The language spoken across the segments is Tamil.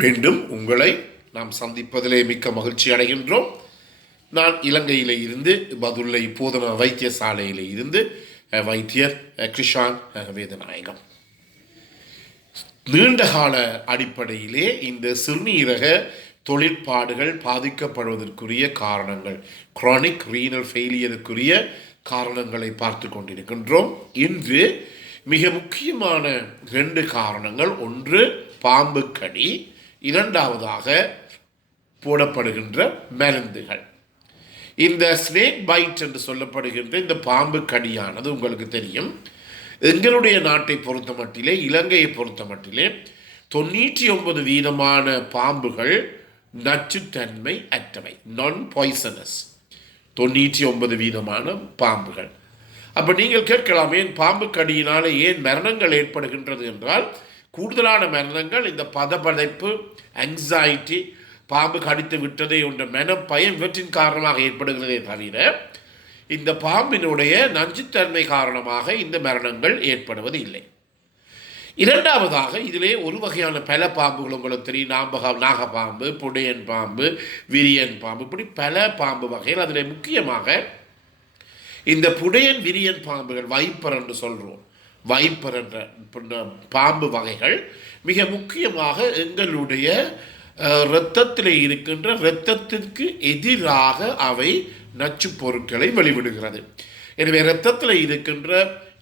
மீண்டும் உங்களை நாம் சந்திப்பதிலே மிக்க மகிழ்ச்சி அடைகின்றோம். நான் இலங்கையில் இருந்து பதுளை போதனா வைத்தியசாலையில் இருந்து வைத்தியர் கிருஷான் வேதநாயகம். நீண்டகால அடிப்படையிலே இந்த சிறுநீரக தொழிற்பாடுகள் பாதிக்கப்படுவதற்குரிய காரணங்கள், குரானிக் ரீனல் ஃபெயிலியருக்குரிய காரணங்களை பார்த்து கொண்டிருக்கின்றோம். இன்று மிக முக்கியமான 2 காரணங்கள், ஒன்று பாம்பு கடி, இரண்டாவதாக போடப்படுகின்ற மருந்துகள். இந்த ஸ்னேக் பைட் என்று சொல்லப்படுகின்ற இந்த பாம்பு கடியானது உங்களுக்கு தெரியும், எங்களுடைய நாட்டை பொறுத்த மட்டிலே, இலங்கையை பொறுத்த மட்டிலே 99% பாம்புகள் நச்சுத்தன்மை அற்றவை, நான் பாய்சனஸ். 99% பாம்புகள். அப்போ நீங்கள் கேட்கலாம், ஏன் பாம்பு கடியினால் ஏன் மரணங்கள் ஏற்படுகின்றது என்றால், கூடுதலான மரணங்கள் இந்த பதபதைப்பு, ஆங்ஸைட்டி, பாம்பு கடித்து விட்டதை என்ற மனப்பயம் இவற்றின் காரணமாக ஏற்படுகிறதே தவிர இந்த பாம்பினுடைய நஞ்சுத்தன்மை காரணமாக இந்த மரணங்கள் ஏற்படுவது இல்லை. இரண்டாவதாக, இதிலே ஒரு வகையான பல பாம்புகள் உங்களுக்கு தெரியும், நாகப்பாம்பு, புடையன் பாம்பு, விரியன் பாம்பு, இப்படி பல பாம்பு வகைகள். அதில் முக்கியமாக இந்த புடையன் விரியன் பாம்புகள், வைப்பர் என்று சொல்கிறோம், வைப்பர் என்ற பாம்பு வகைகள் மிக முக்கியமாக எங்களுடைய இரத்தத்தில் இருக்கின்ற இரத்தத்திற்கு எதிராக அவை நச்சு பொருட்களை வெளிவிடுகிறது. எனவே இரத்தத்தில் இருக்கின்ற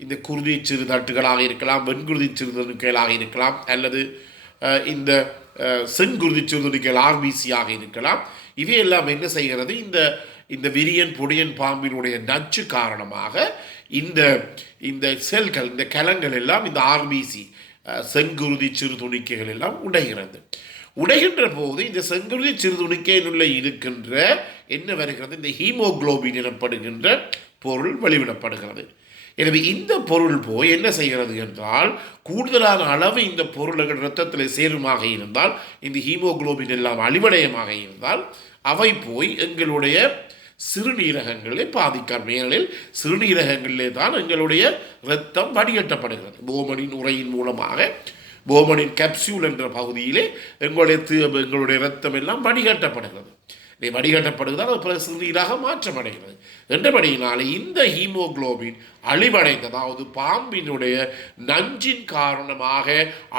இந்த குருதி சிறுதட்டுகளாக இருக்கலாம், வெண்குருதி சிறுதணுக்களாக இருக்கலாம், அல்லது இந்த செங்குருதி சிறுதணுக்கள் ஆர்பிசியாக இருக்கலாம். இவையெல்லாம் என்ன செய்கிறது, இந்த விரியன் பொடியன் பாம்பினுடைய நச்சு காரணமாக இந்த செல்கள், இந்த கலங்கள் எல்லாம், இந்த ஆர்பிசி செங்குருதி சிறுதுணிக்கைகள் எல்லாம் உடைகிறது. உடைகின்ற போது இந்த செங்குருதி சிறுதுணிக்கையினுள்ள இருக்கின்ற என்ன வருகிறது, இந்த ஹீமோகுளோபின் எனப்படுகின்ற பொருள் வெளிவிடப்படுகிறது. எனவே இந்த பொருள் போய் என்ன செய்கிறது என்றால், கூடுதலான அளவு இந்த பொருள்கள் இரத்தத்தில் சேருமாக இருந்தால், இந்த ஹீமோகுளோபின் எல்லாம் அழிவடையமாக இருந்தால், அவை போய் எங்களுடைய சிறுநீரகங்களை பாதிக்காம. ஏனெனில் சிறுநீரகங்களிலே தான் எங்களுடைய இரத்தம் வடிகட்டப்படுகிறது. போமனின் உரையின் மூலமாக, போமனின் கேப்சூல் என்ற பகுதியிலே எங்களுடைய இரத்தம் எல்லாம் வடிகட்டப்படுகிறது. வடிகட்டப்படுவதால் அது பிறகு சிறுநீராக மாற்றமடைகிறது. என்றபடியினாலே இந்த ஹீமோகுளோபின் அழிவடைந்த, அதாவது பாம்பினுடைய நஞ்சின் காரணமாக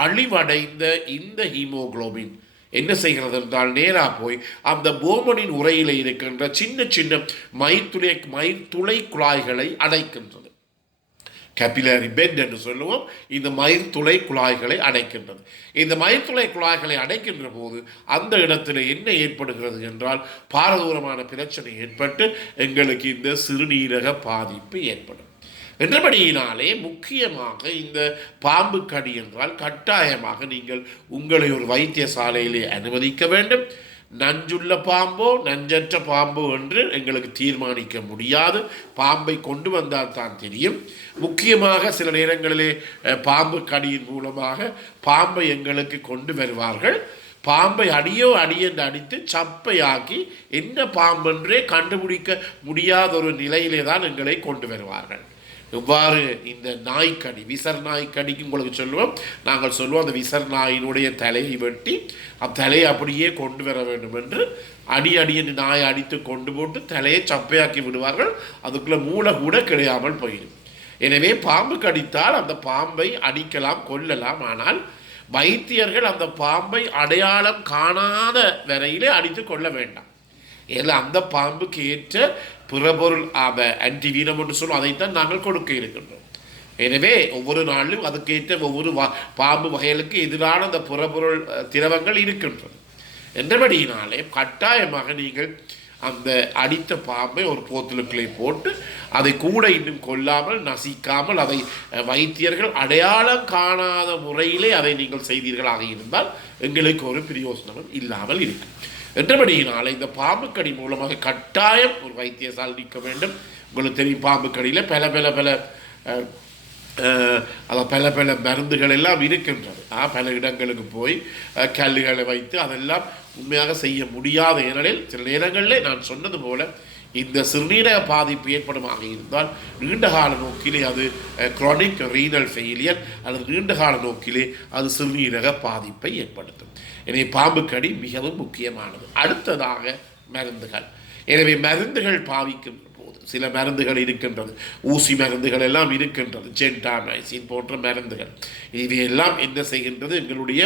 அழிவடைந்த இந்த ஹீமோகுளோபின் என்ன செய்கிறது என்றால், நேராக போய் அந்த போமனின் உரையில் இருக்கின்ற சின்ன சின்ன மயிர்துளை குழாய்களை அடைக்கின்றது. கேபிலரி பெட் என்று சொல்லுவோம். இந்த மயிர்துளை குழாய்களை அடைக்கின்றது. இந்த மயிர்துளை குழாய்களை அடைக்கின்ற போது அந்த இடத்துல என்ன ஏற்படுகிறது என்றால், பாரதூரமான பிரச்சனை ஏற்பட்டு எங்களுக்கு இந்த சிறுநீரக பாதிப்பு ஏற்படும். என்றபடியினாலே முக்கியமாக இந்த பாம்பு கடி என்றால் கட்டாயமாக நீங்கள் உங்களை ஒரு வைத்தியசாலையிலே அனுமதிக்க வேண்டும். நஞ்சுள்ள பாம்போ நஞ்சற்ற பாம்போ என்று எங்களுக்கு தீர்மானிக்க முடியாது. பாம்பை கொண்டு வந்தால் தான் தெரியும். முக்கியமாக சில நேரங்களிலே பாம்பு கடியின் மூலமாக பாம்பை எங்களுக்கு கொண்டு வருவார்கள். பாம்பை அடியென்று அடித்து சப்பையாக்கி என்ன பாம்பென்றே கண்டுபிடிக்க முடியாத ஒரு நிலையிலே தான் எங்களை கொண்டு வருவார்கள். இவ்வாறு இந்த நாய்க்கடி, விசர் நாய்க்கடிக்கு உங்களுக்கு சொல்லுவோம், நாங்கள் சொல்லுவோம், அந்த விசர் நாயினுடைய தலையை வெட்டி அந்த தலையை அப்படியே கொண்டு வர வேண்டும் என்று அடியென்று நாயை அடித்து கொண்டு போட்டு தலையை சப்பையாக்கி விடுவார்கள். அதுக்குள்ளே மூளை கூட கிடையாமல் போயிடும். எனவே பாம்பு கடித்தால் அந்த பாம்பை அடிக்கலாம், கொல்லலாம். ஆனால் வைத்தியர்கள் அந்த பாம்பை அடையாளம் காணாத வரையிலே அடித்து கொள்ள வேண்டாம். ஏன்னா அந்த பாம்புக்கு ஏற்ற பிறபொருள் ஆன்டிவீனம் என்று சொல்லும், அதைத்தான் நாங்கள் கொடுக்க இருக்கின்றோம். எனவே ஒவ்வொரு நாளிலும் அதுக்கேற்ற ஒவ்வொரு பாம்பு வகைகளுக்கு எதிரான அந்த புறப்பொருள் திரவங்கள் இருக்கின்றது. என்றபடியினாலே கட்டாயமாக நீங்கள் அந்த அடித்த பாம்பை ஒரு போத்தலுக்குள்ளே போட்டு அதை கூட இன்னும் கொல்லாமல், நசிக்காமல், அதை வைத்தியர்கள் அடையாளம் காணாத முறையிலே அதை நீங்கள் செய்தீர்களாக இருந்தால் எங்களுக்கு ஒரு பிரயோசனமும் இல்லாமல் இருக்கும். என்றபடியினால இந்த பாம்பு கடி மூலமாக கட்டாயம் ஒரு வைத்தியசாலை நிற்க வேண்டும். உங்களுக்கு தெரியும், பாம்பு கடியில் பல மருந்துகள் எல்லாம் இருக்கின்றது. பல இடங்களுக்கு போய் கல்லுகளை வைத்து அதெல்லாம் உண்மையாக செய்ய முடியாத. ஏனெனில் சில நேரங்களில் நான் சொன்னது போல இந்த சிறுநீரக பாதிப்பு ஏற்படுமாக இருந்தால் நீண்டகால நோக்கிலே அது குரானிக் ரீனல் ஃபெயிலியர் அல்லது நீண்டகால நோக்கிலே அது சிறுநீரக பாதிப்பை ஏற்படுத்தும். எனவே பாம்பு கடி மிகவும் முக்கியமானது. அடுத்ததாக மருந்துகள். எனவே மருந்துகள் பாவிக்கின்ற போது சில மருந்துகள் இருக்கின்றது, ஊசி மருந்துகள் எல்லாம் இருக்கின்றது, ஜென்டாமைசின் போன்ற மருந்துகள். இவையெல்லாம் என்ன செய்கின்றது? எங்களுடைய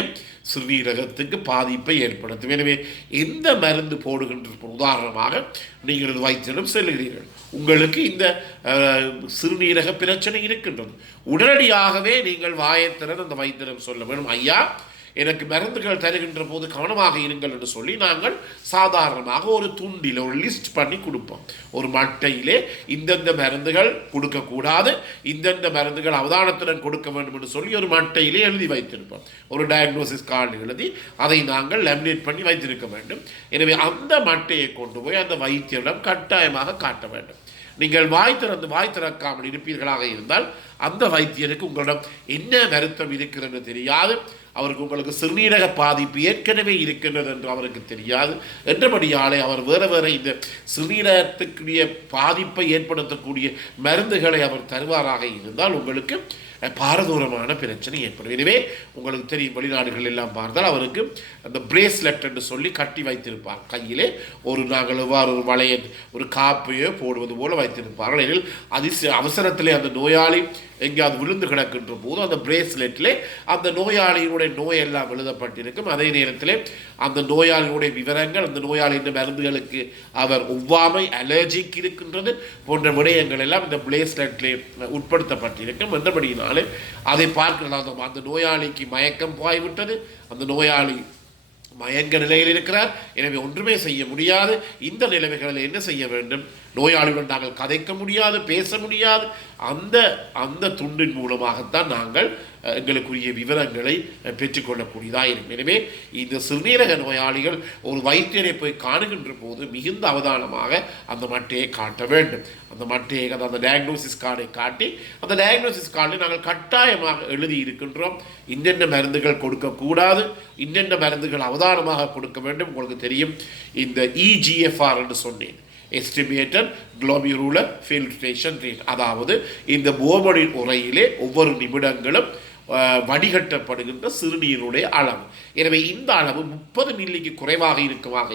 சிறுநீரகத்துக்கு பாதிப்பை ஏற்படுத்தும். எனவே எந்த மருந்து போடுகின்ற, உதாரணமாக நீங்கள் வைத்தியம் செல்கிறீர்கள், உங்களுக்கு இந்த சிறுநீரக பிரச்சனை இருக்கின்றது, உடனடியாகவே நீங்கள் வாயத்திறன் அந்த வைத்தியம் சொல்ல வேண்டும், ஐயா எனக்கு மருந்துகள் தருகின்ற போது கவனமாக இருங்கள் என்று சொல்லி நாங்கள் சாதாரணமாக ஒரு துண்டில் ஒரு லிஸ்ட் பண்ணி கொடுப்போம். ஒரு மட்டையிலே இந்தந்த மருந்துகள் கொடுக்கக்கூடாது, இந்தந்த மருந்துகள் அவதானத்துடன் கொடுக்க வேண்டும் என்று சொல்லி ஒரு மட்டையிலே எழுதி வைத்திருப்போம். ஒரு டயக்னோசிஸ் கார்டு எழுதி அதை நாங்கள் லேமினேட் பண்ணி வைத்திருக்க வேண்டும். எனவே அந்த மட்டையை கொண்டு போய் அந்த வைத்தியரிடம் கட்டாயமாக காட்ட வேண்டும். நீங்கள் வாய் திறக்காமல் இருப்பீர்களாக இருந்தால் அந்த வைத்தியருக்கு உங்களிடம் என்ன வருத்தம் இருக்கிறது தெரியாது, அவருக்கு உங்களுக்கு சிறுநீரக பாதிப்பு ஏற்கனவே இருக்கின்றது என்று அவருக்கு தெரியாது. என்றபடியாலே அவர் வேறு இந்த சிறுநீரகத்துக்குரிய பாதிப்பை ஏற்படுத்தக்கூடிய மருந்துகளை அவர் தருவாராக இருந்தால் உங்களுக்கு பாரதூரமான பிரச்சனை ஏற்படும். எனவே உங்களுக்கு தெரியும், வெளிநாடுகள் எல்லாம் பார்த்தால் அவருக்கு அந்த பிரேஸ்லெட் என்று சொல்லி கட்டி வைத்திருப்பார். கையிலே நாங்கள் எவ்வாறு ஒரு வளைய ஒரு காப்பையோ போடுவது போல வைத்திருப்பார்கள். எனில் அவசரத்திலே அந்த நோயாளி எங்கேயாவது விழுந்து கிடக்கின்ற போது அந்த பிரேஸ்லெட்டிலே அந்த நோயாளியினுடைய நோயெல்லாம் எழுதப்பட்டிருக்கும். அதே நேரத்தில் அந்த நோயாளியினுடைய விவரங்கள், அந்த நோயாளியின் மருந்துகளுக்கு அவர் ஒவ்வாமை, அலர்ஜிக் இருக்கின்றது போன்ற விடயங்கள் எல்லாம் இந்த பிரேஸ்லெட்டிலே உட்படுத்தப்பட்டிருக்கும். என்றபடியினாலே அதை பார்க்கலாம், அந்த நோயாளிக்கு மயக்கம் போய்விட்டது, அந்த நோயாளி மயங்க நிலையில் இருக்கிறார், எனவே ஒன்றுமே செய்ய முடியாது. இந்த நிலைமைகளில் என்ன செய்ய வேண்டும்? நோயாளியுடன் நாங்கள் கதைக்க முடியாது, பேச முடியாது. அந்த துண்டின் மூலமாகத்தான் நாங்கள் எங்களுக்குரிய விவரங்களை பெற்றுக்கொள்ளக்கூடியதாக இருக்கும். எனவே இந்த சிறுநீரக நோயாளிகள் ஒரு வைத்தியரை போய் காணுகின்ற போது மிகுந்த அவதானமாக அந்த மட்டையை காட்ட வேண்டும். அந்த மட்டையை, அந்த டயக்னோசிஸ் கார்டை காட்டி, அந்த டயக்னோசிஸ் கார்டில் நாங்கள் கட்டாயமாக எழுதி இருக்கின்றோம், இன்னென்ன மருந்துகள் கொடுக்கக்கூடாது, இன்னென்ன மருந்துகள் அவதானமாக கொடுக்க வேண்டும். உங்களுக்கு தெரியும், இந்த EGFR என்று சொன்னேன், எஸ்டிமேட்டட் குளோமெருலர் ஃபில்ட்ரேஷன் ரேட், அதாவது இந்த போமனின் உரையிலே ஒவ்வொரு நிமிடங்களும் வடிகட்டப்படுகின்ற சிறுநீருடைய அளவு. எனவே இந்த அளவு 30 மில்லிக்கு குறைவாக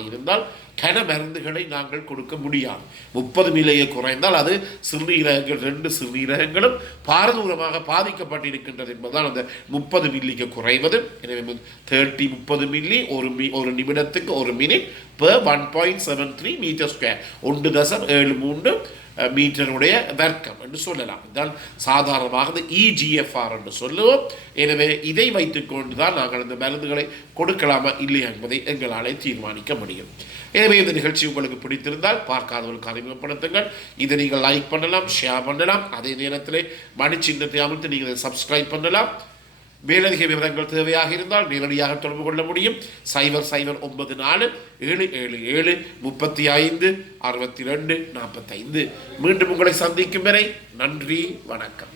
இருந்தால் கன மருந்துகளை நாங்கள் கொடுக்க முடியாது. 30 மில்லியை குறைந்தால் அது சிறுநீரகங்கள், 2 சிறுநீரகங்களும் பாரதூரமாக பாதிக்கப்பட்டிருக்கின்றது என்பதால் அந்த 30 மில்லிக்கு குறைவது. எனவே 30 மில்லி ஒரு நிமிடத்துக்கு 1 மினிட் per 1.73 மீட்டர் ஸ்கொயர், 1.73 மீட்டருடைய வர்க்கம் என்று சொல்லலாம். இதால் சாதாரணமாக EGFR என்று சொல்லுவோம். எனவே இதை வைத்துக்கொண்டு தான் நாங்கள் இந்த மருந்துகளை கொடுக்கலாமா இல்லையா என்பதை எங்களால் தீர்மானிக்க முடியும். எனவே இந்த நிகழ்ச்சி உங்களுக்கு பிடித்திருந்தால் பார்க்காதவர்களுக்கு அறிமுகப்படுத்துங்கள். இதை நீங்கள் லைக் பண்ணலாம், ஷேர் பண்ணலாம். அதே நேரத்தில் மணி சின்னத்தை அமைத்து நீங்கள் சப்ஸ்கிரைப் பண்ணலாம். மேலதிக விவரங்கள் தேவையாக இருந்தால் நேரடியாக தொடர்பு கொள்ள முடியும். 0094 777 35 62 45. மீண்டும் உங்களை சந்திக்கும் வரை நன்றி, வணக்கம்.